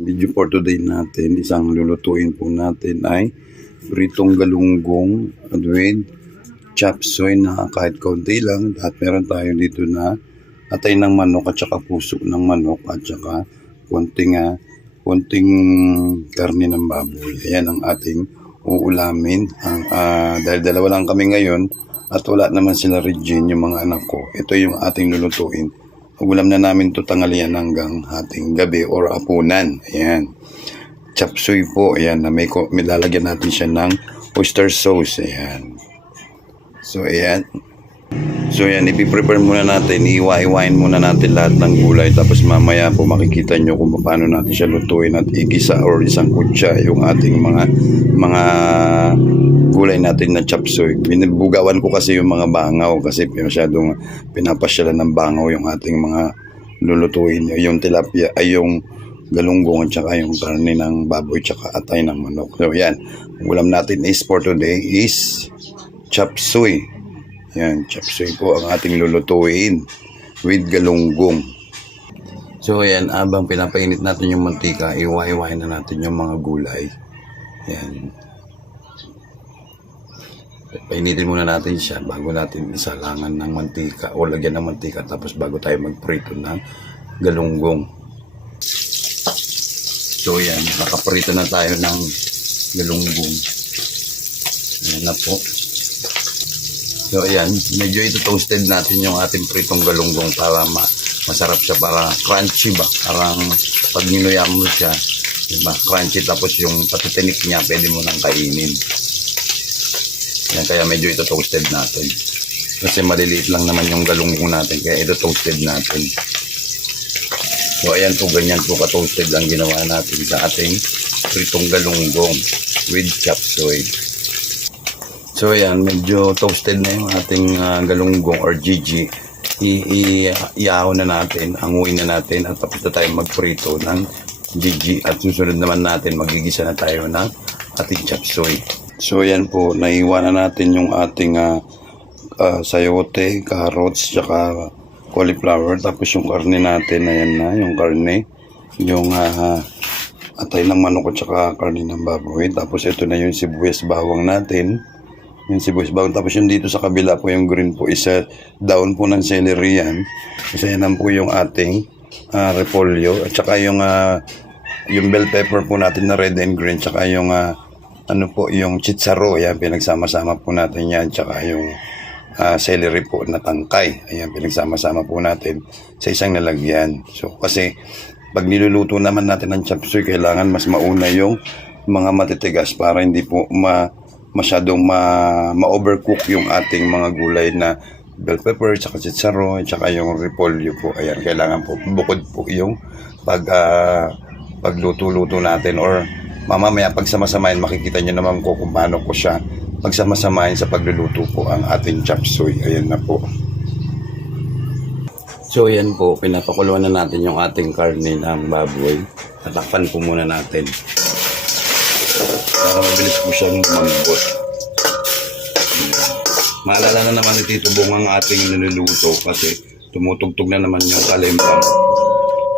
Video for today natin, isang lulutuin po natin ay pritong galunggong with chop suey na kahit kaunti lang. At meron tayo dito na atay ng manok at saka puso ng manok at saka konting karne ng baboy. Ayan ang ating uulamin. Dahil dalawa lang kami ngayon at wala naman sila Regine, yung mga anak ko. Ito yung ating lulutuin. Ulam na namin to tanghalian hanggang hating gabi or apunan. Ayan. Chop suey po. Ayan. May lalagyan natin siya ng oyster sauce. Ayan. So, ayan. So, ayan. Ipiprepare muna natin. Iwa-iwain muna natin lahat ng gulay. Tapos mamaya po makikita nyo kung paano natin siya lutuin at igisa or isang kutsa yung ating mga gulay natin na chop suey. Binibugawan ko kasi yung mga bangaw kasi masyadong pinapasyalan ng bangaw yung ating mga lulutuin. Yung tilapia ay yung galunggong at saka yung karne ng baboy at saka atay ng manok. So yan, ulam natin is for today is chop suey. Yan, chop suey po ang ating lulutuin with galunggong. So yan, abang pinapainit natin yung mantika, iwa-iwain na natin yung mga gulay. Yan. Painitin muna natin siya bago natin isalangan ng mantika o lagyan ng mantika tapos bago tayo magprito ng galunggong. So yan, nakaprito na tayo ng galunggong. Yan na po. So ayan, medyo ito toasted natin yung ating pritong galunggong para masarap siya, para crunchy ba? Parang pag niluya mo siya, diba? Crunchy, tapos yung patitinik niya pwede mo nang kainin. Yan, kaya medyo ito toasted natin. Kasi maliliit lang naman yung galunggong natin, kaya ito toasted natin. So ayan po, ganyan po ka-toasted ang ginawa natin sa ating pritong galunggong with chop suey. So ayan, medyo toasted na yung ating galunggong or GG. Iyahaw na natin, hanguin na natin at tapos na tayo magprito ng GG. At susunod naman natin, magigisa na tayo ng ating chop suey. So ayan po, naiwanan natin yung ating sayote, carrots, tsaka cauliflower. Tapos yung karne natin, ayan na, yung karne. Yung atay ng manok at tsaka karne ng baboy. Tapos ito na yung sibuyas bawang natin. Yung sibuyas bawang. Tapos yung dito sa kabila po, yung green po, isa down po ng celery yan. Kasi yan po yung ating repolyo. At tsaka yung bell pepper po natin na red and green. Tsaka yung yung chitsaro, ayan, pinagsama-sama po natin yan, tsaka yung celery po na tangkay, ayan, pinagsama-sama po natin sa isang lalagyan. So, kasi, pag niluluto naman natin ng chop suey, kailangan mas mauna yung mga matitigas para hindi po masyadong ma-overcook yung ating mga gulay na bell pepper, tsaka chitsaro, tsaka yung repolyo po, ayan, kailangan po, bukod po yung pagluto-luto natin or mamaya pagsamasamahin, makikita nyo naman ko kung paano ko siya pagsamasamahin sa pagluluto po ang ating chop suey. Ayan na po. So ayan po, pinapakuluan na natin yung ating karne ng baboy. Tatakpan po muna natin para mabilis po siyang lumambot. Maalala na naman ni Tito Bong ang ating niluluto kasi tumutugtog na naman yung kalimbang,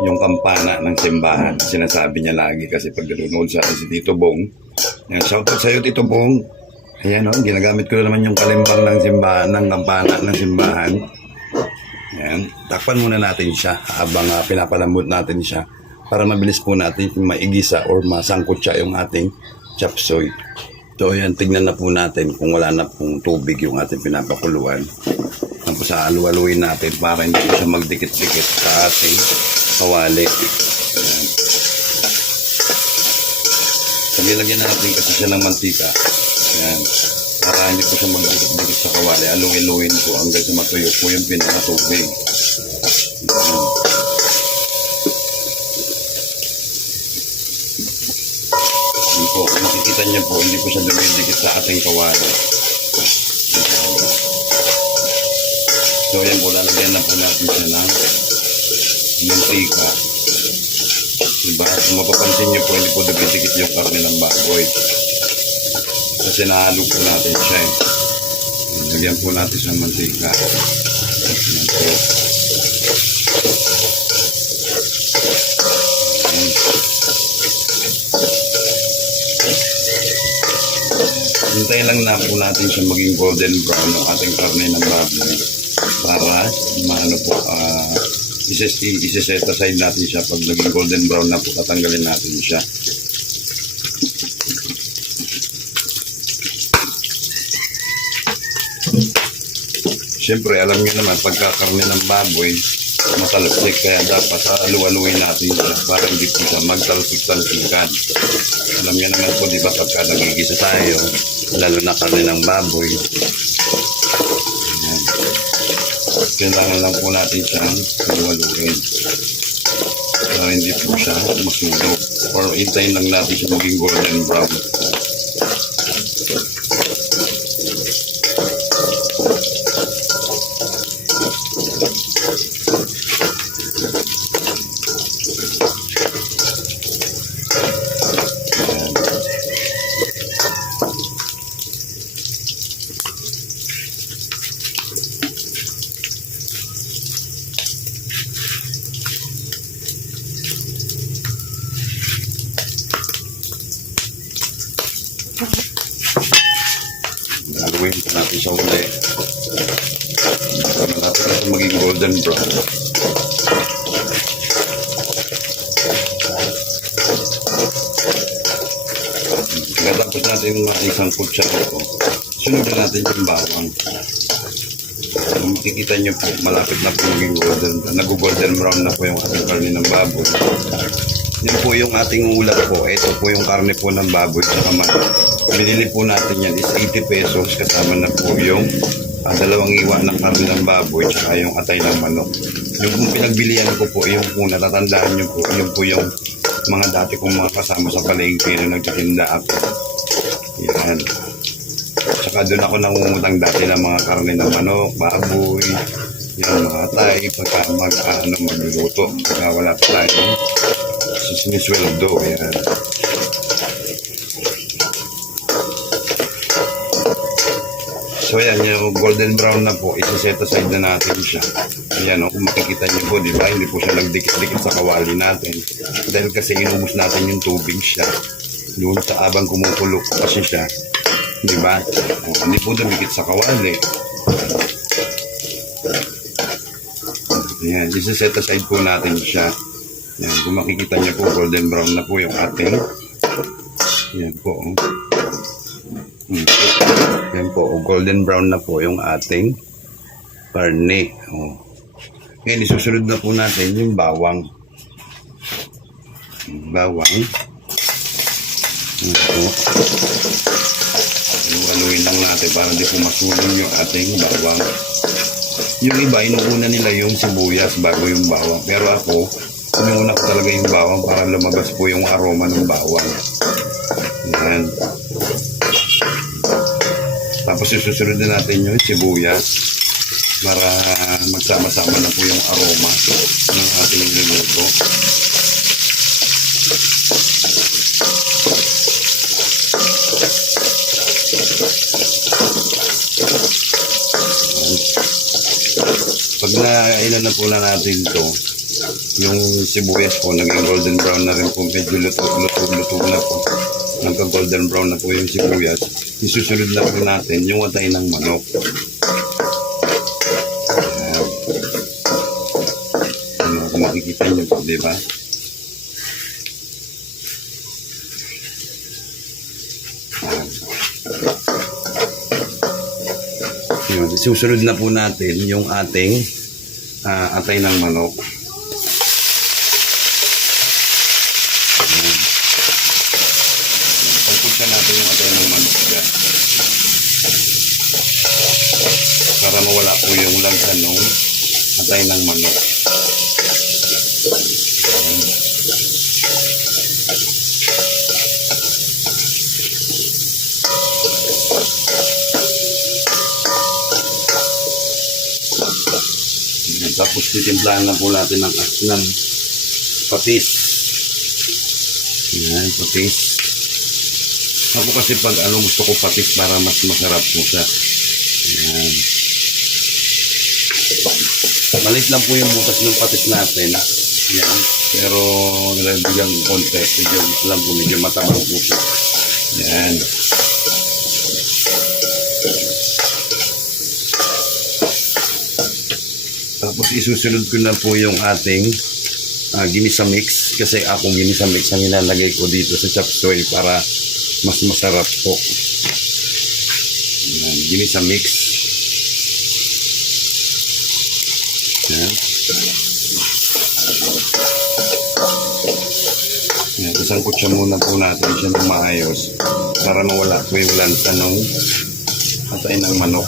yung kampana ng simbahan. Sinasabi niya lagi kasi pag nanonood sa akin si Tito Bong. Yan, shoutout sa iyo Tito Bong. Ayan o, ginagamit ko na naman yung kalimbang ng simbahan, ng kampana ng simbahan. Yan, takpan muna natin siya habang pinapalambot natin siya para mabilis po natin maigisa or masangkot siya yung ating chop suey. So yan, tignan na po natin kung wala na pong tubig yung ating pinapakuluan. Tapos halu-haluin natin para hindi siya magdikit-dikit sa ating kawali. Ayan. Lagyan natin kasi siya ng mantika. Ayan. Para hindi po siya magdikit-dikit sa kawali. Aluin-luin po hanggang sa matuyo po yung pinakatubig. Ayan. Ayan po. Kung makikita niyo po, hindi po siya dumidikit sa ating kawali. Ayan. So ayan po, lalagyan na po natin siya ng mantika. Diba? Kung mapapansin nyo po, hindi po dumidikit yung karne ng baboy. Kasi nahalo po natin siya eh. Lagyan po natin sa mantika. Ayan po. Ayan. Hintayin lang na po natin siya maging golden brown ng ating karne ng baboy para maano po, isi-set aside natin siya. Pag naging golden brown na po, tatanggalin natin siya. Siyempre, alam niyo naman, pagkakarne ng baboy, matalsik, kaya dapat halu-haluin natin siya para hindi po siya magtalsik-talsikan. Alam niyo naman po, di ba, pagka nagigisa tayo, lalo na karne ng baboy, ayan, kailangan lang po natin siyang halu-haluin para hindi po siya masunog, or hintayin lang natin siya maging golden brown. Haluin po natin siya ulit para natin ito maging golden brown. Pagkatapos natin isang kutsara ito, sunodin natin yung bawang. Kung makikita nyo po, malapit na po maging nag-golden brown na po yung ating karne ng baboy. Yan po yung ating ulam po. Ito po yung karne po ng baboy sa manok. Binili po natin yan is 80 pesos, kasama na po yung dalawang iwa ng karne ng baboy tsaka yung atay ng manok. Yung kung pinagbilihan ko po, yung po natatandaan nyo po, yung po yung mga dati kong mga kasama sa palengke na nagtitinda ako. Yan. Tsaka doon ako nangungutang dati ng mga karne ng manok, baboy, yan, mga atay, pagka magluluto, pagka wala pa tayo sinisweldo. Yan. So yan, yung golden brown na po, isa-set aside na natin siya. Ayan, kung makikita niyo po, di ba, hindi po siya nagdikit-dikit sa kawali natin. Dahil kasi inubos natin yung tubig siya. Doon sa abang kumukulo kasi siya. Di ba? Hindi po dumikit sa kawali. Ayan, isa-set aside po natin siya. Ayan, kung makikita niyo po, golden brown na po yung ating. Ayan po. Ayan po, golden brown na po yung ating karne. Ngayon, isusunod na po natin yung bawang. Bawang. Ayan po. Haluin lang natin para hindi po masulong yung ating bawang. Yung iba, inuuna nila yung sibuyas bago yung bawang. Pero ako, inuuna ko talaga yung bawang para lumabas po yung aroma ng bawang. Yan. Tapos susunod na natin yung sibuyas para magsama-sama na po yung aroma ng ating niluto. Pag nailan na po na natin to, yung sibuyas po naging golden brown na rin po, medyo luto na po, nagka golden brown na po yung sibuyas, isusunod na po natin yung atay ng manok. Ano, kung makikita nyo po, diba? Susunod na po natin yung ating atay ng manok. Pagpusa natin yung atay ng manok dyan para mawala po yung lansa ng atay ng manok. Tapos titimplahan na po natin ng patis. Yan, patis. Ako kasi pag gusto ko patis para mas masarap po siya. Yan. Maliit lang po yung butas ng patis natin. Yan. Pero nalagyan konti. Alam po medyo matabang po siya. Yan. isusunod ko na po yung ating ginisa mix. Kasi akong ginisa mix ang nilalagay ko dito sa chop suey para mas masarap po. Yan, ginisa mix. Yan. Yan, isangkot siya muna po natin siya ng maayos para mawala po yung lansa ng atay ng manok.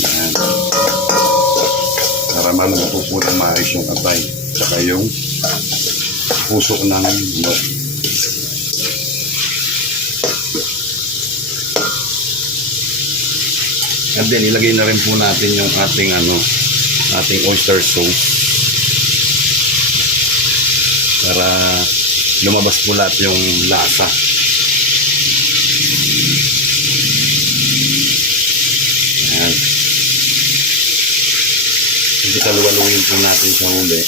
Yan. Para maluto po ng maayos yung atay tsaka yung puso ng manok. And then ilagay na rin po natin yung ating ating oyster sauce para lumabas po lahat yung lasa. Ayan. Hindi kaluwaluin po natin siya uli.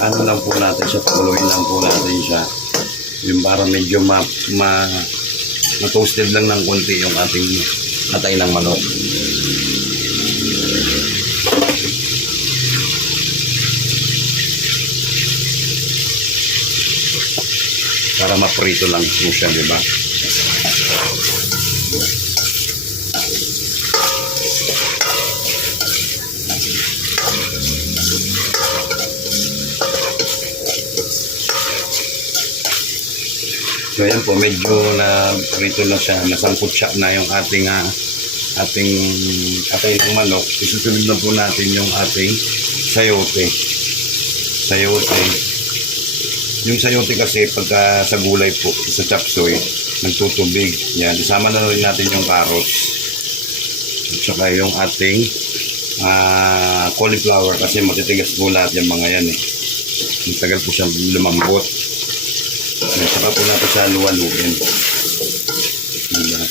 Ano lang po natin siya, pakuluin lang po natin siya. Yung para medyo ma-toasted lang ng konti yung ating atay ng manok. Para maprito lang po siya, di ba? So ayan po, medyo na prito na siya, nasangkot siya na yung ating atay ng manok. Isusunod na po natin yung ating sayote. Yung sayote kasi pagka sa gulay po, sa chop suey, nagtutubig. Yan, isama na rin natin yung carrots. At saka yung ating cauliflower kasi matitigas po lahat yung mga yan eh. Matagal po siyang lumambot. At saka po natin siya luwaluin. Ayan.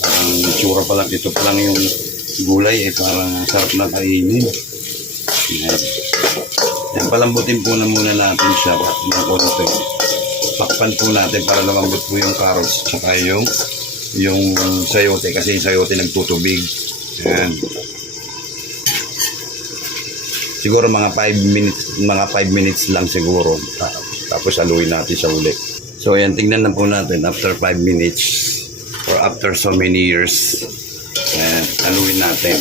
Parang itsura pa lang, ito pa lang yung gulay eh, parang sarap na kainin. Ayan. Ayan, palambutin po na muna natin siya ng konti. Pakpan po natin para lumambot po yung carrots tsaka yung sayote kasi yung sayote nagtutubig. Ayan. Siguro mga 5 minutes lang siguro. Tapos haluin natin siya ulit. So ayan, tingnan na po natin after 5 minutes or after so many years. Ayan, haluin natin.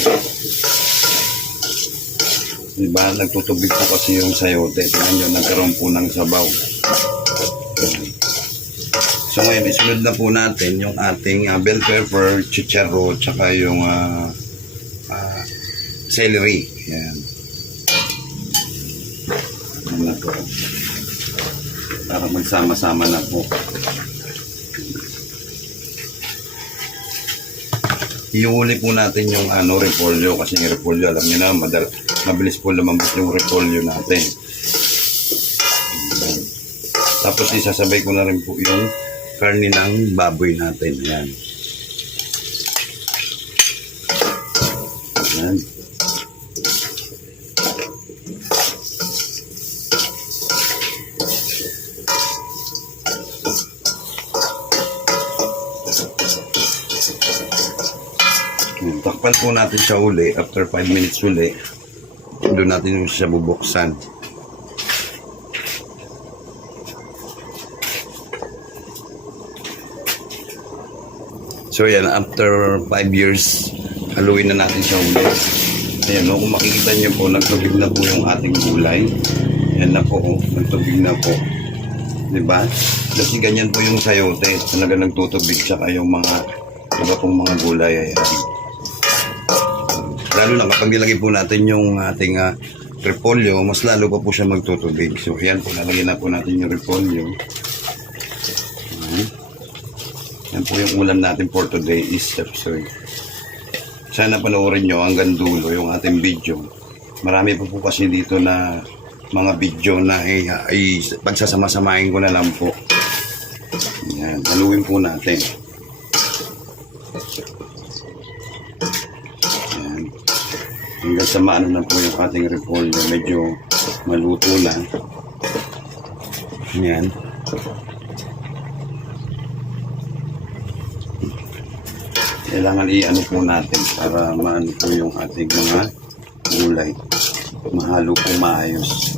Diba, nagtutubig po kasi yung sayote. Tingnan nyo, nagkaroon po ng sabaw. Ayan. So ngayon, isunod na po natin yung ating bell pepper, chicharo, tsaka yung celery. Ayan. Ayan na po. Para magsama-sama na po. Iuli po natin yung repolyo kasi yung repolyo, alam niyo na, mabilis po lumambot yung repolyo natin. Tapos isasabay ko na rin po yung karne ng baboy natin. Ayan. Ayan. Takpan po natin siya uli. After 5 minutes uli, doon natin siya bubuksan. So yan, after 5 years, haluin na natin siya ulit. Ayan, no, kung makikita nyo po, nagtubig na po yung ating gulay. Yan na po, nagtubig na po. Diba? Kasi ganyan po yung sayote. Talaga nagtutubig, tsaka yung mga iba pong mga gulay. Ayan. Lalo na kapag nilagay po natin yung ating repolyo, mas lalo pa po siya magtutubig. So yan po, nalagyan na po natin yung repolyo. Yan po yung ulam natin for today is chop suey. sana panoorin nyo hanggang dulo yung ating video. Marami po kasi dito na mga video na ay pagsasama-samahin ko na lang po. Yan, haluin po natin. Yan. Hanggang sa maano na po yung ating repolyo, medyo maluto na. Yan. Kailangan i-ano po natin para maano po yung ating mga gulay. Mahalo po maayos.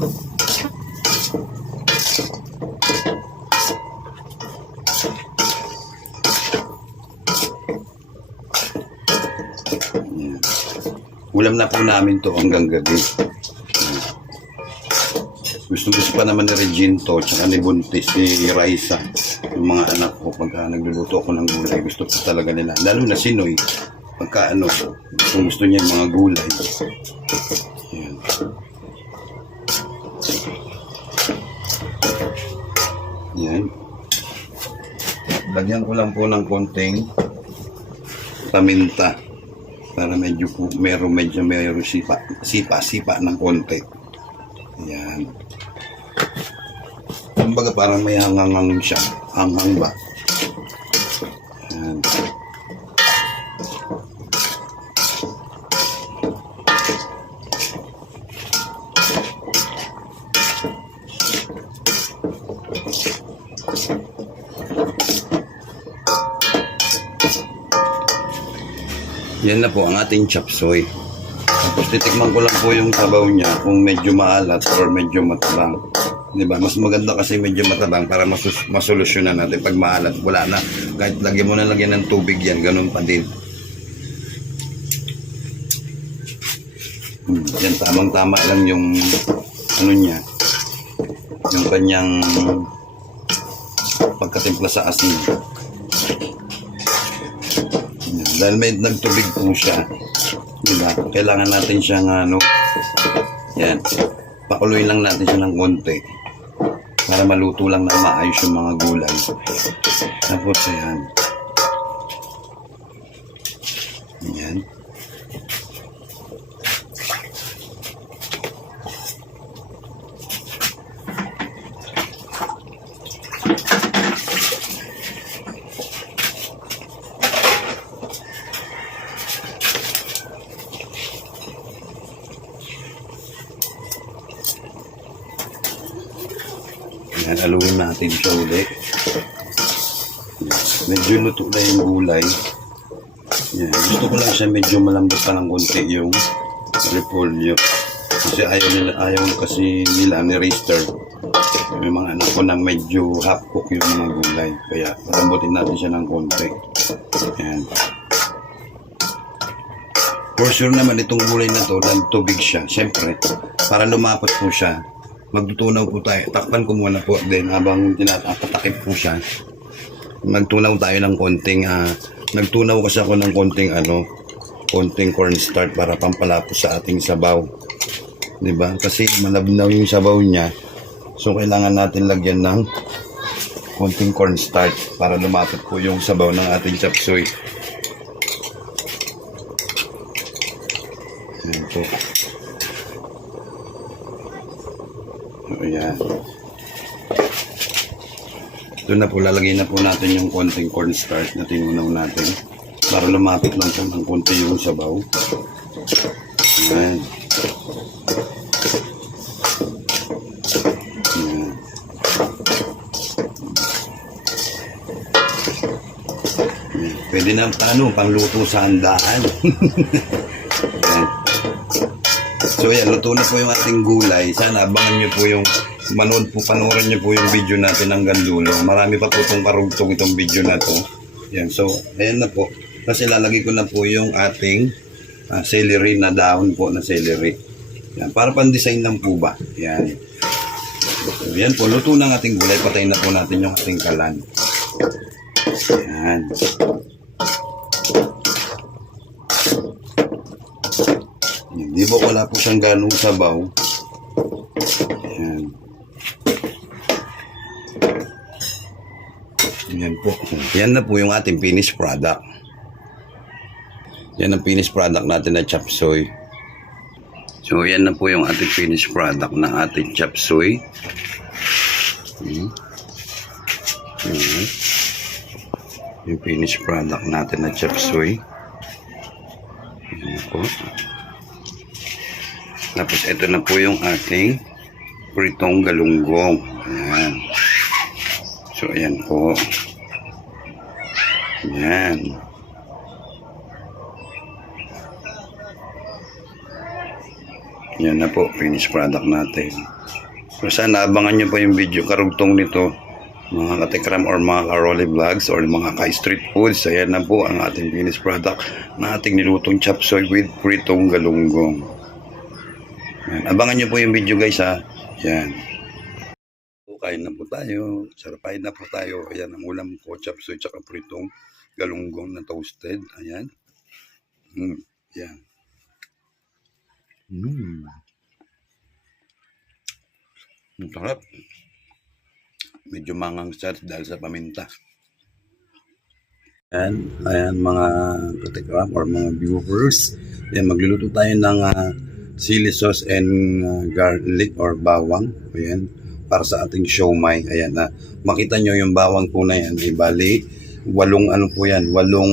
Yan. Ulam na po namin to hanggang gabi. Gusto pa naman ni Regine to, tsaka ni Buntis, ni Raisa, yung mga anak ko. Pagka nagluluto ako ng gulay, gusto po talaga nila. Lalo na si Noy, pagka ano, gusto niya yung mga gulay. Yan. Yan. Lagyan ko lang po ng konting paminta para medyo po meron sipa ng konti. Yan. Kumbaga parang may hangang siya. Hangang ba? Yan. Yan na po ang ating chop suey. Tapos titikman ko lang po yung sabaw niya kung medyo maalat or medyo matabang. Diba? Mas maganda kasi medyo matabang para masolusyonan natin. Pag maalat, wala na. Kahit lagyan mo na lagyan ng tubig yan, ganun pa din. Yan, tamang-tama lang yung ano niya. Yung kanyang pagkatimpla sa asin. Yan. Dahil may nagtubig po siya. Diba? Kailangan natin siyang ano, yan, pakuluin lang natin siya ng konti para maluto lang na maayos yung mga gulay. Tapos ayan, yan, yan, aluin natin siya ulit. Medyo luto na yung gulay. Yan. Gusto ko lang siya medyo malambot pa ng konti yung repolyo. Kasi ayaw kasi nila ni Rister. May mga anak ko na medyo half cook yung mga gulay. Kaya malambutin natin siya ng konti. Yan. For sure naman itong gulay na to, nagtubig siya. Siyempre, para lumapot po siya, magtutunaw po tayo. Takpan ko muna po din habang tinatakip po siya. Magtunaw tayo ng konting, nagtunaw kasi ako ng konting cornstarch para pampalapos sa ating sabaw. Diba? Kasi malabnaw yung sabaw niya. So, kailangan natin lagyan ng konting cornstarch para lumapot po yung sabaw ng ating chop suey. Ayan po. Ayan. Ito na po, lalagay na po natin yung konting cornstarch na tinunaw natin para lumapit lang po ng konti yung sabaw. Ayan. Ayan. Pwede na pangluto sa handaan. Ayan. So yan, luto na po yung ating gulay. Sana abangan nyo po yung panoorin nyo po yung video natin hanggang dulo. Marami pa po itong karugtong itong video na to. Yan, so ayan na po. Kasi lalagay ko na po yung ating celery na dahon po na celery. Yan, para pan-design lang po ba. Yan. So yan po, luto ng ating gulay. Patayin na po natin yung ating kalan. Yan. Di ba wala po siyang ganong sabaw? Ayan. Ayan po. Yan na po yung ating finished product. Yan ang finished product natin na chop suey. So, yan na po yung ating finished product ng ating chop suey. Yan. Yung finished product natin na chop suey. Yan po. Tapos, ito na po yung ating pritong galunggong. Ayan. So, ayan po. Ayan. Yan na po, finished product natin. So, sana abangan nyo pa yung video karugtong nito, mga katekram or mga karoli vlogs or mga ka-street foods. Ayan na po ang ating finished product na ating nilutong chop suey with pritong galunggong. Yan. Abangan nyo po yung video guys ha. Yan. Kain na po tayo. Sarapain na po tayo. Ayan ang ulam ko, chop suey tsaka pritong galunggong na toasted. Ayan. Yan. Ang sarap. Medyo mangang siya dahil sa paminta. Ayan mga katekram or mga viewers. Ayan, magluluto tayo ng chili sauce and garlic or bawang. Ayan, para sa ating siomai. Ayan na. Makita nyo yung bawang po na yan. Bali, walong ano po yan. Walong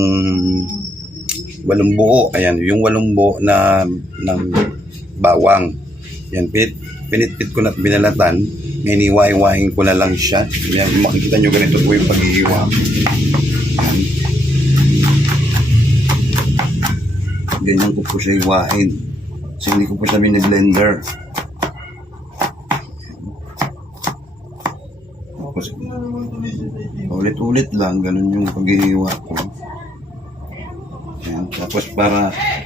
buo. Ayan, yung walong buo na ng bawang. Yan, pinitpit ko na binalatan. Iniwain ko na lang siya. Yan, makikita nyo ganito po yung paghihiwa. Yan. Ganyan ko po siya iwain. So, hindi ko po siya blender. Tapos, ulit-ulit lang. Ganun yung paghihiwa ko. Yan. Tapos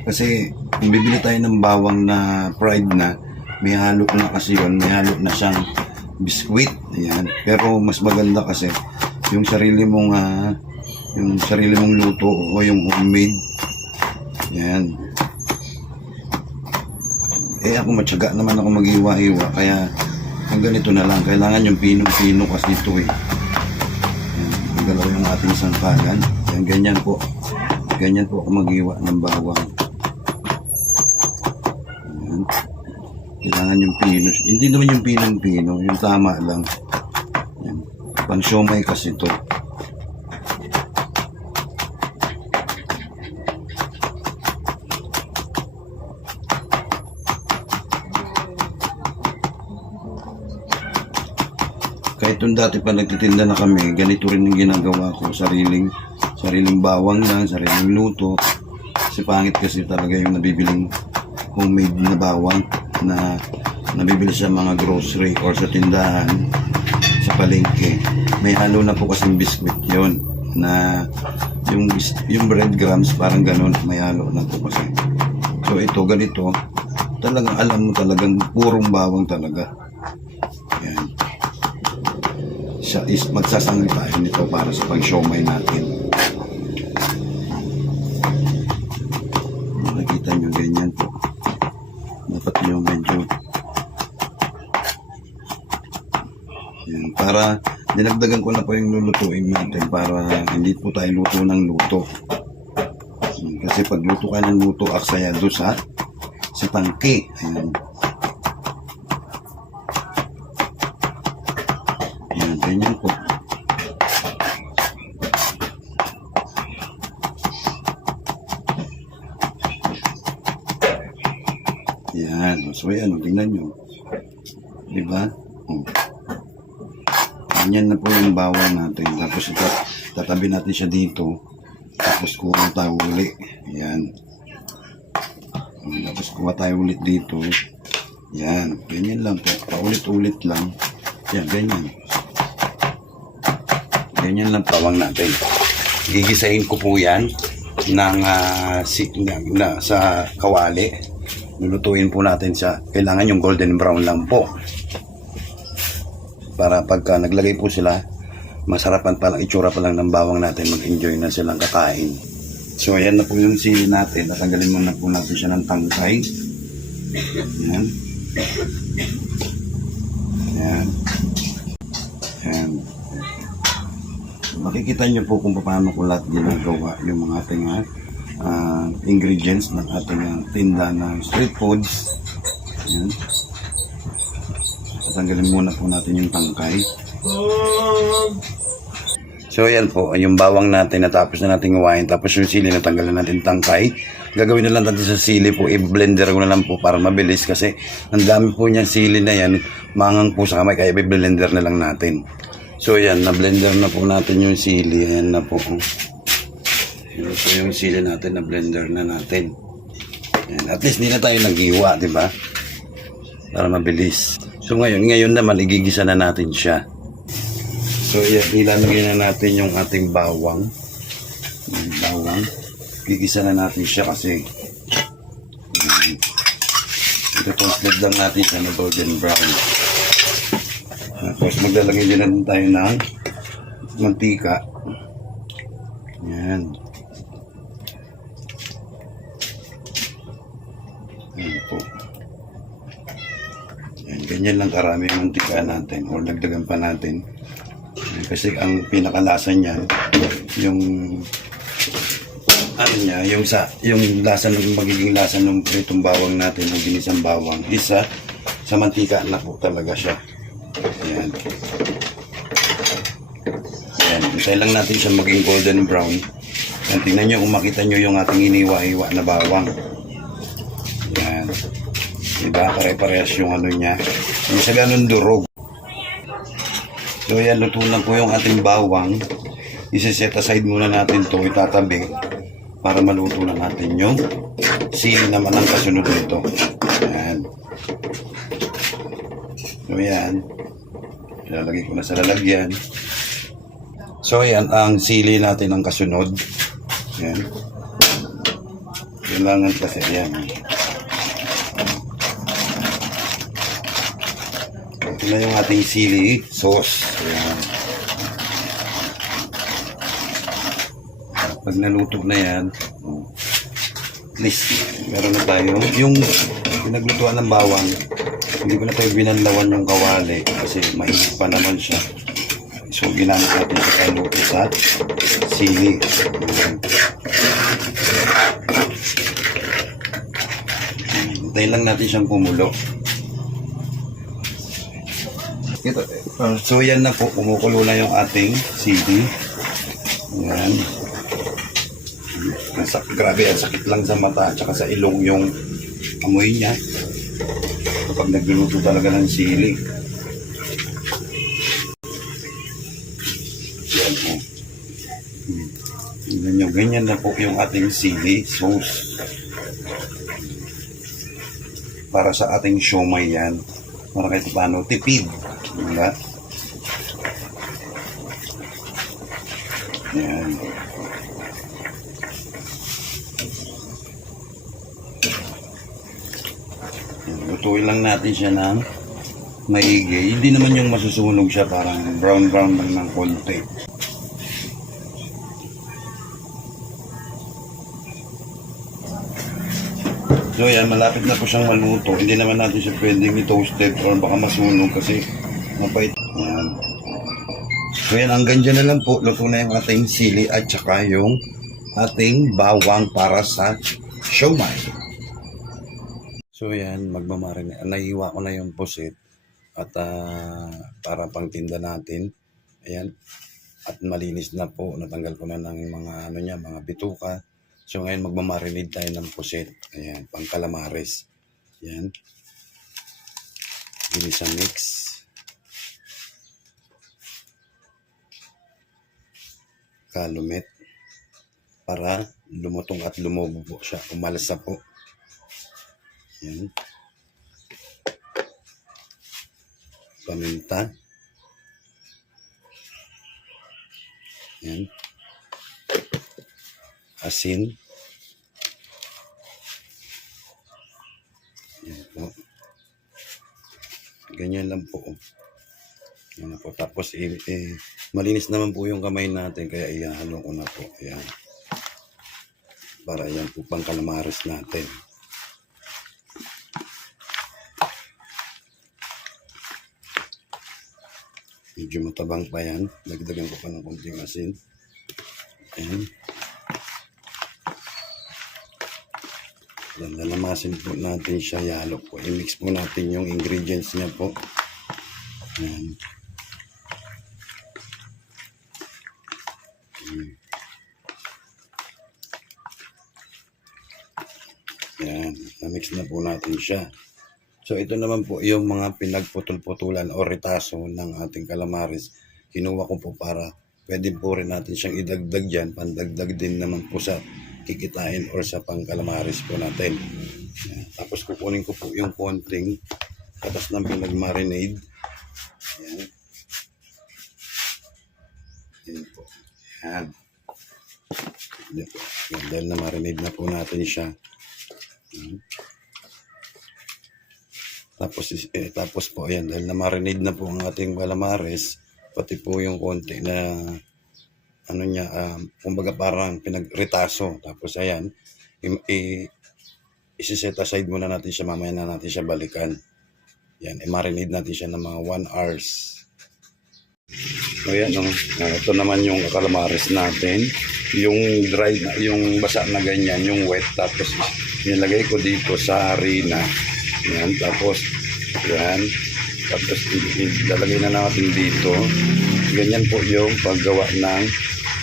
kasi kung bibili tayo ng bawang na fried na, may halo na kasi yun, may halo na siyang biskwit. Ayan. Pero mas maganda kasi yung sarili mong luto o yung homemade. Ayan. Ako matyaga naman ako mag-iwa-iwa, kaya ang ganito na lang. Kailangan yung pinong-pino kasi ito eh. Ayan. Magalaw yung ating sangkalan. Ayan, ganyan po. Ganyan po ako mag-iwa ng bawang. Ayan. Kailangan yung pino. Hindi naman yung pinong-pino. Yung tama lang. Ayan. Pang-siomai kasi ito. Kahit yung dati pa nagtitinda na kami, ganito rin yung ginagawa ko. Sariling bawang lang, sariling luto. Kasi pangit kasi talaga yung nabibiling homemade na bawang na nabibili sa mga grocery or sa tindahan, sa palengke. May halo na po kasing biscuit yon na yung breadcrumbs parang ganun, may halo na po kasi. So ito, ganito, talagang alam mo talagang purong bawang talaga. Yan. Siya is magsasangli tayo nito para sa pag-siomai natin. Nakita nyo ganyan po. Dapat nyo medyo yan, para dinagdagan ko na po yung lulutuin natin para hindi po tayo luto ng luto. Kasi pag luto ka ng luto, aksaya doon sa tangke. Ayan. Yan, ganyan po. Yan. So, yan. Tingnan nyo. Diba? Ganyan na po yung bawang natin. Tapos, tatabi natin siya dito. Tapos, kuha tayo ulit. Yan. Tapos, kuha tayo ulit dito. Yan. Ganyan lang po. Paulit-ulit lang. Yan, ganyan. Ganyan lang bawang natin. Gigisahin ko po yan ng sa kawali. Lulutuin po natin siya. Kailangan yung golden brown lang po. Para pagka naglagay po sila, masarapan pa lang, itsura pa lang ng bawang natin, mag-enjoy na silang kakain. So, ayan na po yung sili natin. Natanggalin muna po natin siya ng tangkay. Ayan. Ayan. Ayan. Makikita nyo po kung paano ko lahat ginagawa yung mga ating ingredients ng ating tinda ng street foods. Ayan. Tatanggalin muna po natin yung tangkay. So ayan po, yung bawang natin natapos na natin gawain, tapos yung sili natanggalan natin tangkay. Gagawin na lang natin sa sili po, i-blender ko na lang po para mabilis kasi ang dami po niyan sili na yan, mangang po sa kamay, kaya i-blender na lang natin. So ayan, na-blender na po natin yung sili, ayan na po. Ayan po yung sili natin, na-blender na natin. Ayan, at least hindi na tayo nag-iwa, di ba? Para mabilis. So ngayon naman, igigisa na natin siya. So, ilalagay na natin yung ating bawang. Yung bawang. Gigisa na natin siya kasi ito-split lang natin siya na golden brown. Tapos maglalagay din natin tayo ng mantika. Yan. Yan po. Yan, ganyan lang karami yung mantika natin o dagdagan pa natin. Kasi ang pinakalasa niyan, yung ano niya, yung lasa ng magiging lasa ng pritong bawang natin, ng ginisang bawang, isa sa mantika na po talaga siya. Ayan. Ayan. Isay lang natin siya maging golden brown. Ayan, tingnan nyo kung makita nyo yung ating iniwa-iwa na bawang. Ayan. Diba? Pare-parehas yung ano niya. Yung sa ganun durog. So yan, luto na po yung ating bawang. Isi-set aside muna natin to, itatabi para maluto na natin yung sili naman ang kasunod nito. Yan. So yan, ilalagay ko na sa lalagyan. So yan, ang sili natin ang kasunod. Yan. Kailangan kasi yan. Ito na yung ating sili sauce. Ayan. Pag naluto na yan, at least meron na tayo. Yung pinaglutuan ng bawang, hindi ko na tayo binanlawan yung kawali kasi mainit pa naman siya. So ginamit natin sa kaluto sa sili. Hintayin lang natin siyang kumulo. So yan na po, kumukulo na yung ating sili. Yan. Grabe, ang sakit lang sa mata at saka sa ilong yung amoy niya kapag nagluluto talaga ng sili. Yan po. Ganyan na po yung ating sili sauce. Para sa ating siomai yan. Para kahit paano, tipid. Diba? Yan. Lutuin lang natin siya ng maigi. Hindi naman yung masusunog siya, parang brown-brown lang ng konti. So yan, malapit na po siyang maluto. Hindi naman natin siya pwedeng i-toasted or baka masunog kasi mapait. Yan. So yan, hanggang dyan na lang po. Luto na yung ating sili at saka yung ating bawang para sa siomai. So yan, magmamarin. Naiiwa ko na yung pusit at para pang tinda natin. Ayan. At malinis na po. Natanggal ko na ng mga ano niya, mga bituka. So ngayon magmamarinate tayo ng pusit. Ayan, pang calamares. Ayan. Ginisa mix. Calumet. Para lumutong at lumobo po siya. Umalasa po. Ayan. Paminta. Ayan. Asin. Ayan po. Ganyan lang po. Ayan po. Tapos malinis naman po yung kamay natin kaya ihalo ko na po. Ayan. Para yan po pang calamares natin. Medyo matabang pa yan. Dagdagan ko pa ng konting asin. Ayan. Yan, lalamasin po natin siya, yalo po. I-mix po natin yung ingredients niya po. Yan. Yan, na-mix na po natin siya. So ito naman po yung mga pinagputol-putulan o retaso ng ating calamares. Kinuha ko po para pwede po rin natin siyang idagdag dyan. Pandagdag din naman po sa kikitain or sa pang calamares po natin. Yan. Tapos kukunin ko po yung konting katas ng pinag-marinade. Yan. Yan po. Yan. Yan po. Yan, dahil na marinade na po natin siya. Tapos po ayan, dahil na-marinade na po ang ating calamares, pati po yung konti na ano niya, kumbaga parang pinagritaso. Tapos ayan, isi-set aside muna natin siya, mamaya na natin siya balikan. Yan, i-marinade natin siya ng mga 1 hours. So ayan, ito naman yung calamares natin. Yung dry, yung basa na ganyan, yung wet, tapos nilagay ko dito sa harina. Yan, tapos yan, tapos ilalagay na natin dito. Ganyan po yung paggawa ng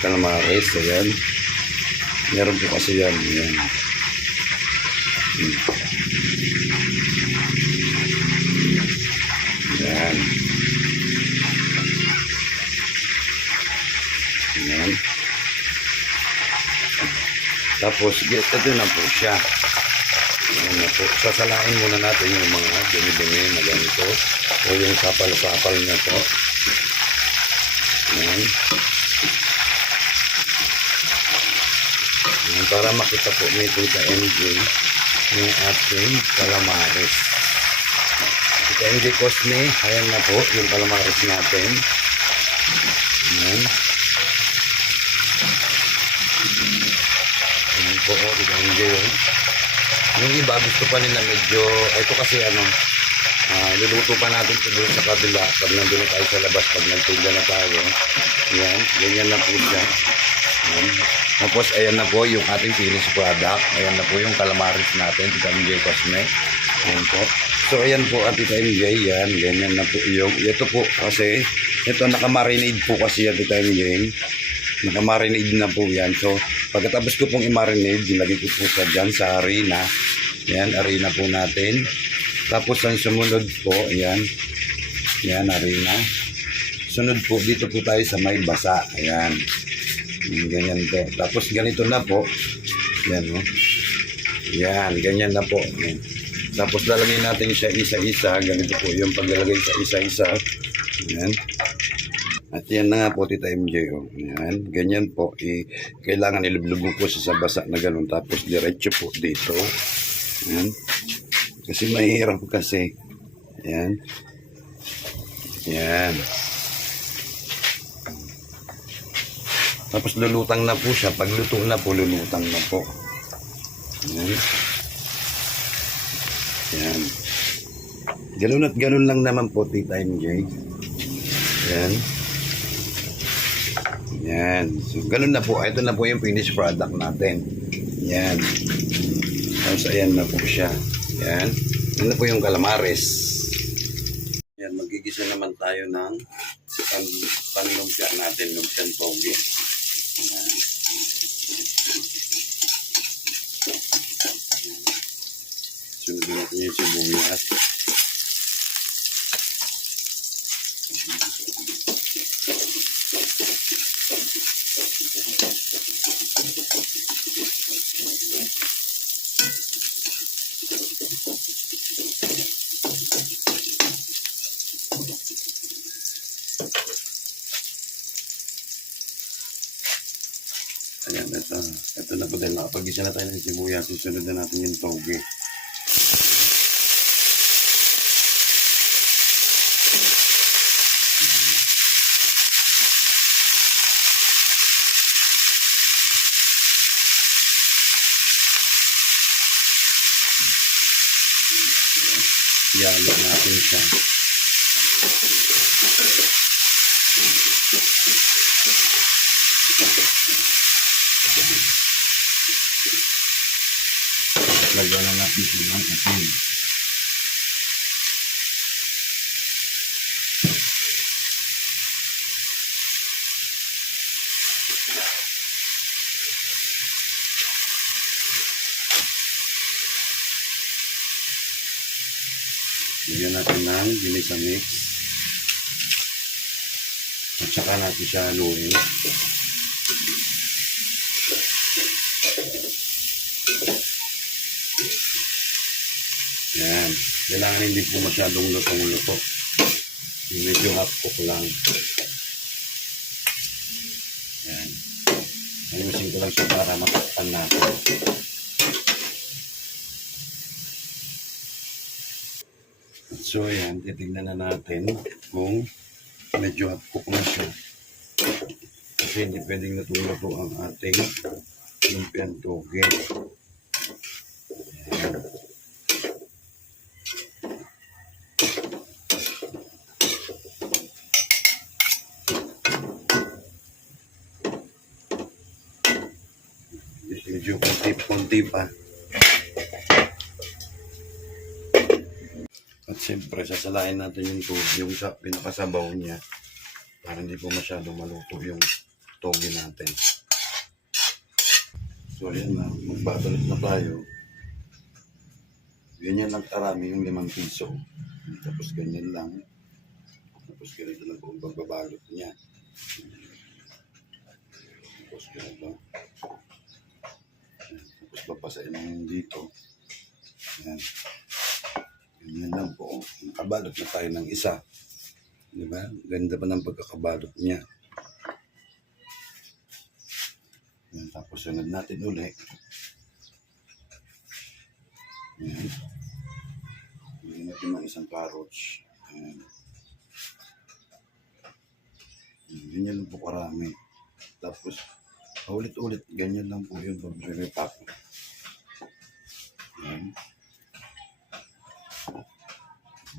calamares. Ayan, meron po kasi yan. Yan. Yan. Yan. Tapos ito na po siya. Ayan na po. Sasalain muna natin yung mga dumi-dumi na ganito o yung kapal-kapal na po. Ayan. Ayan, para makita po nito sa MJ yung ating calamares. Ito MJ Cosme, ayan na po yung calamares natin. Ayan. Ayan po, ito MJ yun. Yung iba gusto pa nila medyo, ito kasi luluto pa natin ito doon sa kabila pag nandun na tayo sa labas, pag nagtugla na tayo. Yan, ganyan na po siya. Yan. Tapos ayan na po yung ating finished product. Ayan na po yung calamares natin, Tita MJ Cosme. Ayan po. So ayan po at Tita MJ, yan, ganyan na po yung, ito po kasi, ito nakamarinade po kasi yan Tita MJ. Nakamarinade na po yan. So pagkatapos ko pong i-marinade, nilagay ko po sa dyan sa harina. Yan, harina po natin. Tapos ang sumunod po, ayan. Yan, harina. Sunod po, dito po tayo sa may basa. Ayan. Ganyan po. Tapos ganito na po. Yan, no? Yan, ganyan na po. Ayan. Tapos lalagay natin siya isa-isa. Ganito po yung paglalagay sa isa-isa. Ayan. At yan na nga po Tita MJ. Oh. Yan. Ganyan po. Kailangan ilublubo po siya sa basa na ganun. Tapos diretso po dito. Yan. Kasi mahirap kasi. Yan. Yan. Tapos lulutang na po siya. Pag luto na po, lulutang na po. Yan. Yan. Ganun at ganun lang naman po Tita MJ. Yan. Yan. So, ganun na po. Ito na po yung finished product natin. Yan. Tapos, ayan na po siya. Yan. Yan na po yung calamares. Yan. Magigisa naman tayo ng panlumpia natin. Lumpiang toge. Yan. Sunod natin yung sibuyas. Ayan, ito na po din. Nakapag-isa na tayo ng sibuyas. Susunod na natin yung toge. Yalo natin siya. lagyan na natin siya ng asin. Lagyan natin ng ginisa mix. At saka natin siya haluin. Yan. Kailangan hindi po masyadong lutong-luto. Medyo half cook lang. Yan. Ayusin ko lang siya para matakpan natin. So yan, titignan na natin kung medyo half cook na siya. Kasi hindi pwedeng luto-luto ang ating lumpiang toge. Yan. Medyo konti pa. At siyempre, sasalain natin yung tubig, yung sa pinakasabaw niya para hindi po masyado maluto yung toge natin. So, ayan na. Magbabalit na tayo. Ganyan lang karami yung 5 piso. Tapos ganyan lang. Tapos ganito lang po ang pagbabalot niya. Tapos ganito. Tapos papasain lang dito. Ayan. Ganyan lang po. Nakabalot na tayo ng isa. Diba? Ganda pa ng pagkakabalot niya. Ayan. Tapos sunod natin ulit. Ayan. Ayan natin ng isang carrots. Ayan. Ganyan lang po karami. Tapos ulit-ulit, ganyan lang po yung pag-repack. Ayan.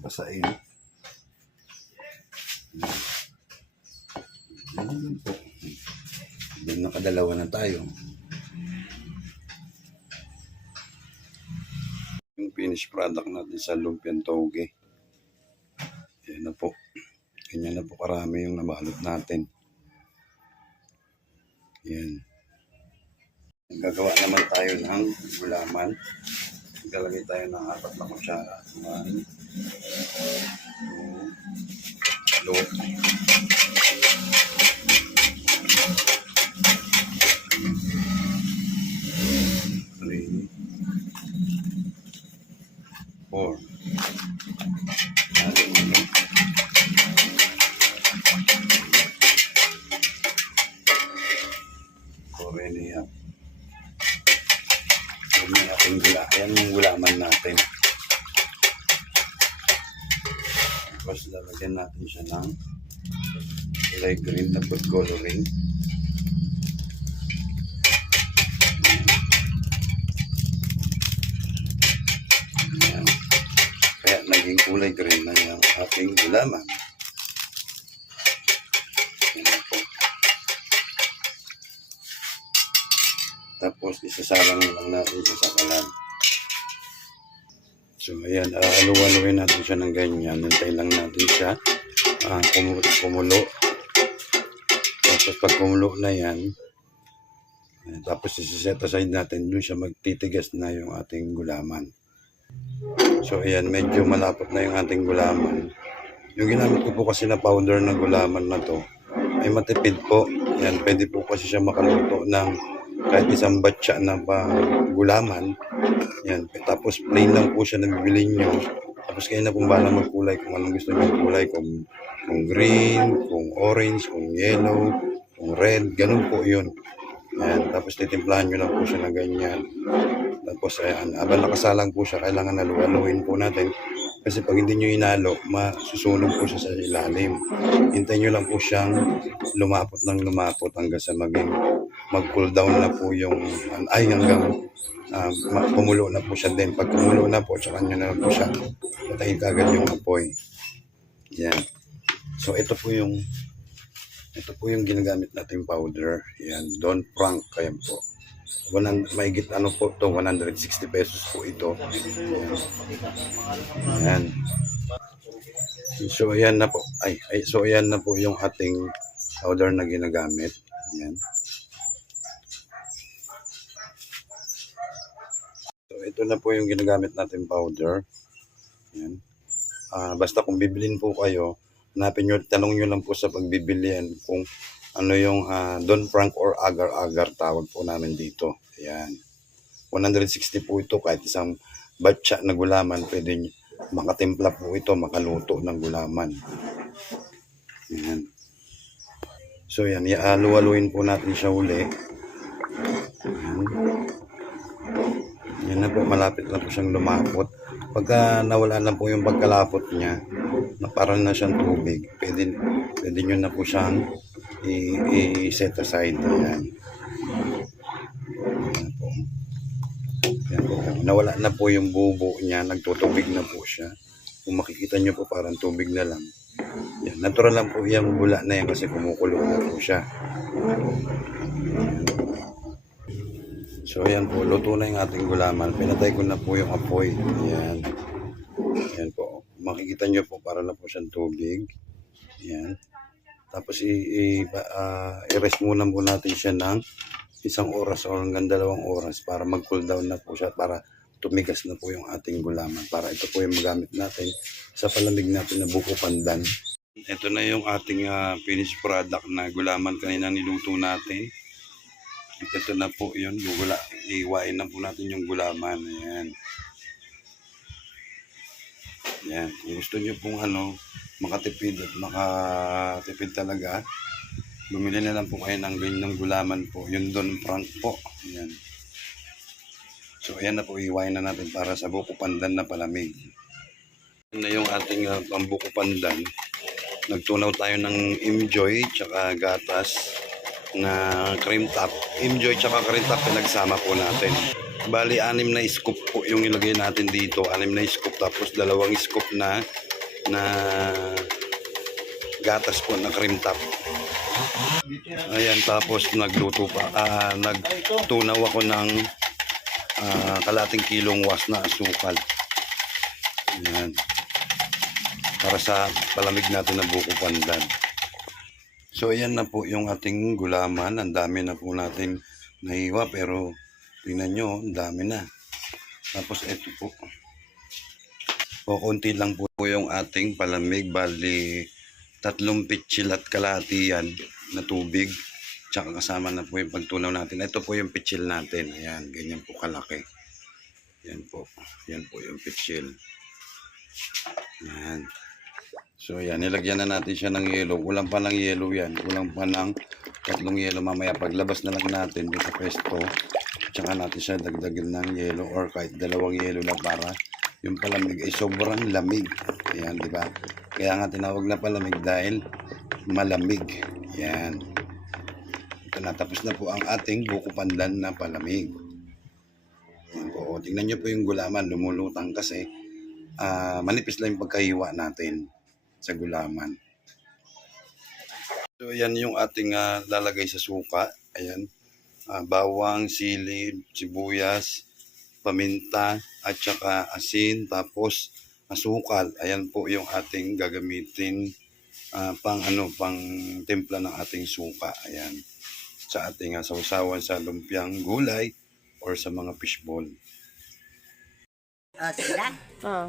Basain. Ganyan lang po. Then nakadalawa na tayo. Yung finished product natin sa lumpiang toge. Ayan na po. Ganyan na po karami yung nabalot natin. Yan. Gagawa naman tayo ng gulaman. Galagay tayo ng 4 na kutsara. 1, 2, 3, 4. Yan. Yan yung gulaman natin. Tapos lalagyan natin siya ng kulay green na food coloring. Ayan. Kaya naging kulay green na yung ating gulaman. Tapos isasalang lang natin siya sa kalan. So ayan, aluwaluin natin siya ng ganyan. Hintayin lang natin siya kumulo. Tapos pag kumulo na yan, tapos isiset aside natin, doon siya magtitigas na yung ating gulaman. So ayan, medyo malapot na yung ating gulaman. Yung ginamit ko po kasi na powder na gulaman na to ay matipid po. Yan, pwede po kasi siya makaluto ng kahit isang batya na gulaman. Yan. Tapos plain lang po siya na bibili nyo. Tapos kayo na pong balang magkulay kung anong gusto nyo kulay. Kung green, kung orange, kung yellow, kung red. Ganun po yun. Yan. Tapos titimplahan nyo lang po siya na ganyan. Tapos ayan, abang nakasalang po siya, kailangan naluwaluin po natin. Kasi pag hindi nyo inalo, masusunog po siya sa ilalim. Hintayin nyo lang po siyang lumapot ng lumapot hanggang sa mag-cool down na po yung, hanggang kumulo na po siya din. Pag kumulo na po, tsaka nyo na po siya, patayin kagad yung apoy. Yan. So ito po yung ginagamit natin powder. Yan, Don Frank, kaya po. Mahigit ano po to, 160 pesos po ito. Ayan. So ayan na po. So ayan na po yung ating powder na ginagamit. Ayan. So ito na po yung ginagamit natin powder. Ayan. Basta kung bibilin po kayo, tanong nyo lang po sa pagbibilian kung ano yung Don Frank or agar-agar tawag po namin dito. Ayan. 160 po ito, kahit isang batcha na gulaman, pwede makatimpla po ito, makaluto ng gulaman. Ayan. So yan, ialu-aluin po natin siya uli. Ayan. Yan na po, malapit na po siyang lumapot. Pagka nawala na po yung pagkalapot niya, na parang na siyang tubig, pwede nyo na po siyang i-set aside. Ayan. Ayan po. Ayan po. Nawala na po yung bubo niya, nagtutubig na po siya. Kung makikita nyo po, parang tubig na lang. Yan, natural lang po yung bula na yan kasi kumukulo na po siya. Ayan. So ayan po, luto na yung ating gulaman. Pinatay ko na po yung apoy. Ayan. Ayan po. Makikita nyo po, para na po siyang tubig. Ayan. Tapos i-rest muna po natin siya ng 1 oras o hanggang 2 oras para mag-cool down na po siya, para tumigas na po yung ating gulaman. Para ito po yung magamit natin sa palamig natin na buko pandan. Ito na yung ating finished product na gulaman kanina niluto natin. Ito na po yun, iwain na po natin yung gulaman. Ayan. Ayan. Kung gusto nyo pong makatipid at makatipid talaga, bumili na lang po kayo ng ganyang gulaman po. Yung Don Frank po. Ayan. So ayan na po, iwain na natin para sa buko pandan na palamig. Ayan na yung ating buko pandan. Nagtunaw tayo ng Imjoy tsaka gatas na cream top. Imjoy tsaka cream top pinagsama po natin. Bali, 6 na scoop po yung ilagay natin dito. 6 na scoop, tapos 2 scoop na gatas po na cream top. Ayan, tapos nagluto pa. Nagtunaw ako ng kalating kilong was na asukal. Ayan. Para sa palamig natin na buko pandan. So ayan na po yung ating gulaman. Ang dami na po natin nahiwa, pero tingnan nyo, ang dami na. Tapos ito po. Konti lang po yung ating palamig. Bali 3 pitsil at kalahati yan na tubig. Tsaka kasama na po yung pagtunaw natin. Ito po yung pitsil natin. Ayan, ganyan po kalaki. Yan po. Yan po yung pitsil. Ayan. So yan, nilagyan na natin siya ng yelo. Kulang pa ng yelo yan. Kulang pa ng 3 yelo mamaya. Paglabas na lang natin dito sa pesto, tsaka natin siya dagdagan ng yelo or kahit 2 yelo na para yung palamig ay sobrang lamig. Ayan, di ba? Kaya nga tinawag na palamig dahil malamig. Yan. Ito na, tapos na po ang ating buko pandan na palamig. Yan po. Tingnan nyo po yung gulaman, lumulutang kasi manipis lang yung pagkahiwa natin sa gulaman. So yan yung ating lalagay sa suka. Ayan. Bawang, sili, sibuyas, paminta, at saka asin, tapos asukal. Ayan po yung ating gagamitin pang timpla ng ating suka. Ayan. Sa ating sausawan sa lumpiang gulay or sa mga fishball. Sila? Oh.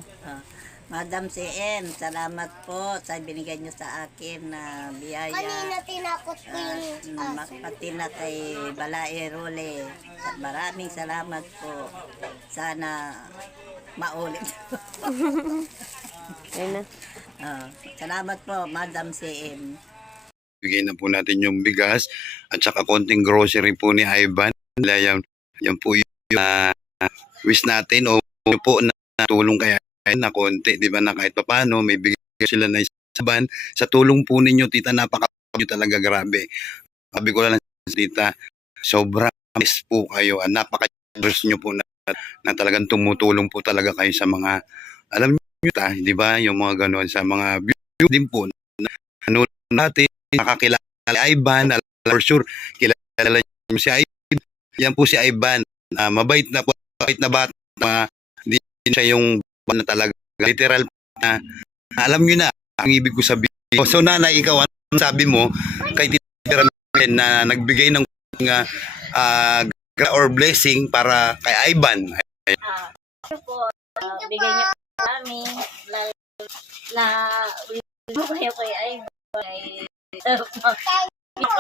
Madam CM, salamat po sa binigay niyo sa akin na biyaya. Kanina tinakot ko yung Pati na kay Balae Role. Maraming salamat po. Sana maulit. Ayun na. Salamat po, Madam CM. Bigay na po natin yung bigas at saka konting grocery po ni Ivan. Yan po yung wish natin o po na tulong kaya na konti, di ba, na kahit paano may bigay sila na isaban. Sa tulong po ninyo, tita, napaka-nyo talaga, grabe. Sabi ko lang, tita, sobrang miss po kayo. Napaka-generous nyo po na talagang tumutulong po talaga kayo sa mga, alam nyo, di ba, yung mga gano'n, sa mga view din po na ano natin, nakakilala Ivan, for sure, kilala nyo si Ivan, Yan po si Ivan. Mabait na po, mabait na bata. Hindi siya yung bata na talaga. Literal na alam niyo na ang ibig ko sabihin. So nanay, ikaw ano sabi mo kay Tita Ramil na nagbigay ng or blessing para kay Ivan? Ito po, bigay niyo po sa amin na mo kayo kay Ivan.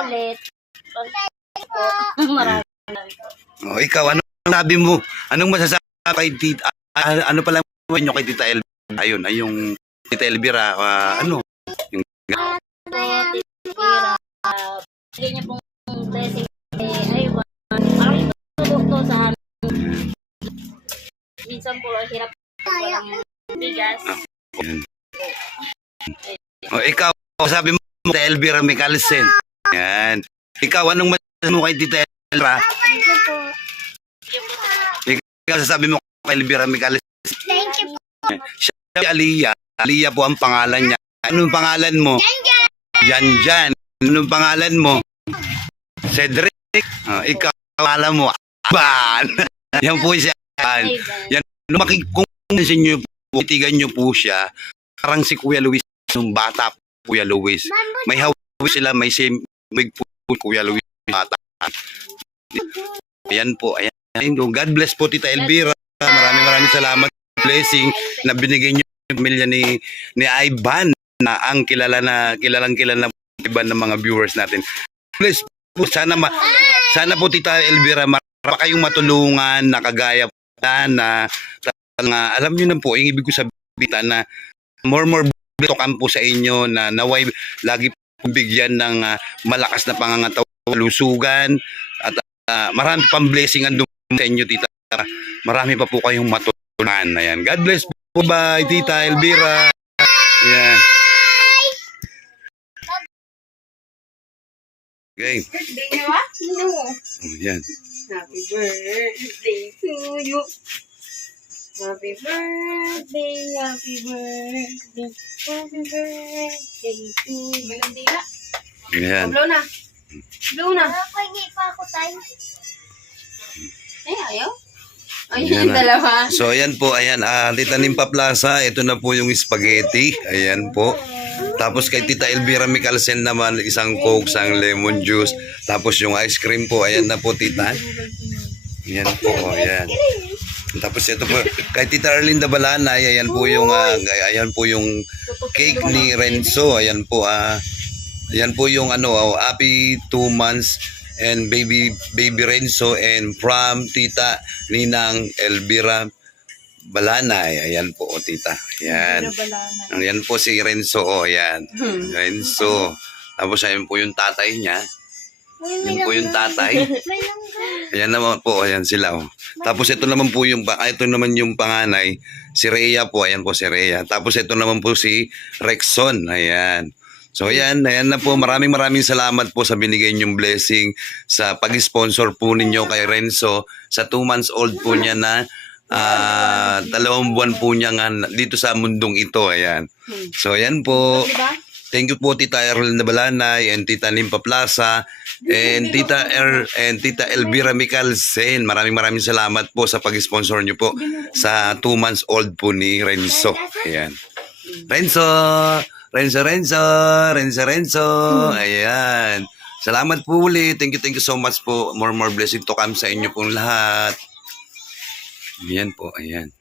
Ulit. Marami po. Ikaw, ano sabi mo? Anong masasabi kay Tita? Ano pala nyo kay Tita Elvira? Ayun, ay yung Tita Elvira, ano? Yung Bigay niyo pong blessing kay Ivan. Maraming tulong to sa amin. Minsan po, hirap po walang bigas. ikaw, sabi mo Tita Elvira Micalsen. Yan. Ikaw, anong masasabi mo kay Tita Elvira? Thank you po. Ikaw, sasabi mo kay Elvira Micalsen. Thank you po. Siya si Aliyah. Aliyah po ang pangalan niya. Anong pangalan mo? Jan. Anong pangalan mo? Cedric. Ikaw, pangalan mo? Aban. Yan po siya. Yan. Kung nasin nyo po, itigan nyo po siya, parang si Kuya Luis, nung bata po, Kuya Luis. May hawig sila, may same wig po, Kuya Luis, bata. Ayan po, ayan. God bless po Tita Elvira. Maraming salamat. Blessing na binigay nyo yung pamilya ni Ivan na ang kilalang Ivan ng mga viewers natin. Bless po, sana po Tita Elvira, para kayong matulungan na kagaya na alam niyo na po, yung ibig ko sabihin na more tokan po sa inyo na naway lagi po bigyan ng malakas na pangangatalusugan at marami pang blessing ang dumating sa inyo, Tita. Marami pa po kayong matulungan. Ayan. God bless po. Bye, Tita Elvira. Ayan. Okay. Birthday niyo ba? No. Ayan. Happy birthday to you. Happy birthday, happy birthday, happy birthday to you. Malandila. Ayan. Blow na. Blow na. Pahingi pa ako tayo. Ayaw. Ayan Ayan, na. dalawa. So ayan po, ayan, Tita Nimpa Plaza, ito na po yung spaghetti, ayan po. Tapos kay Tita Elvira Micalsen naman, isang coke, isang lemon juice. Tapos yung ice cream po, ayan na po Tita. Ayan po, ayan. Tapos ito po, kay Tita Arlinda Balanay, ayan po yung cake ni Renzo, ayan po, ayan po yung happy 2 months and baby Renzo and from Tita Ninang Elvira Balanay. Ayan po, Tita. Ayan. Ayan po si Renzo. Ayan. Renzo. Tapos ayan po yung tatay niya. Ayan po yung tatay. Ayan naman po. Ayan sila. Tapos ito naman po yung panganay. Si Rhea po. Ayan po si Rhea. Tapos ito naman po si Rexon. Ayan. So ayan na po. Maraming salamat po sa binigay niyong blessing sa pag-sponsor po ninyo kay Renzo sa 2 months old po niya na 2 buwan po niya nga dito sa mundong ito. Ayan. So ayan po. Thank you po Tita Erlinda Balanay and Tita Nimpa Plaza and Tita Elvira Micalsen. Maraming salamat po sa pag-sponsor niyo po sa 2 months old po ni Renzo. Ayan. Renzo. Ayan. Salamat po ulit. Thank you so much po. More blessing to come sa inyo pong lahat. Ayan po, ayan.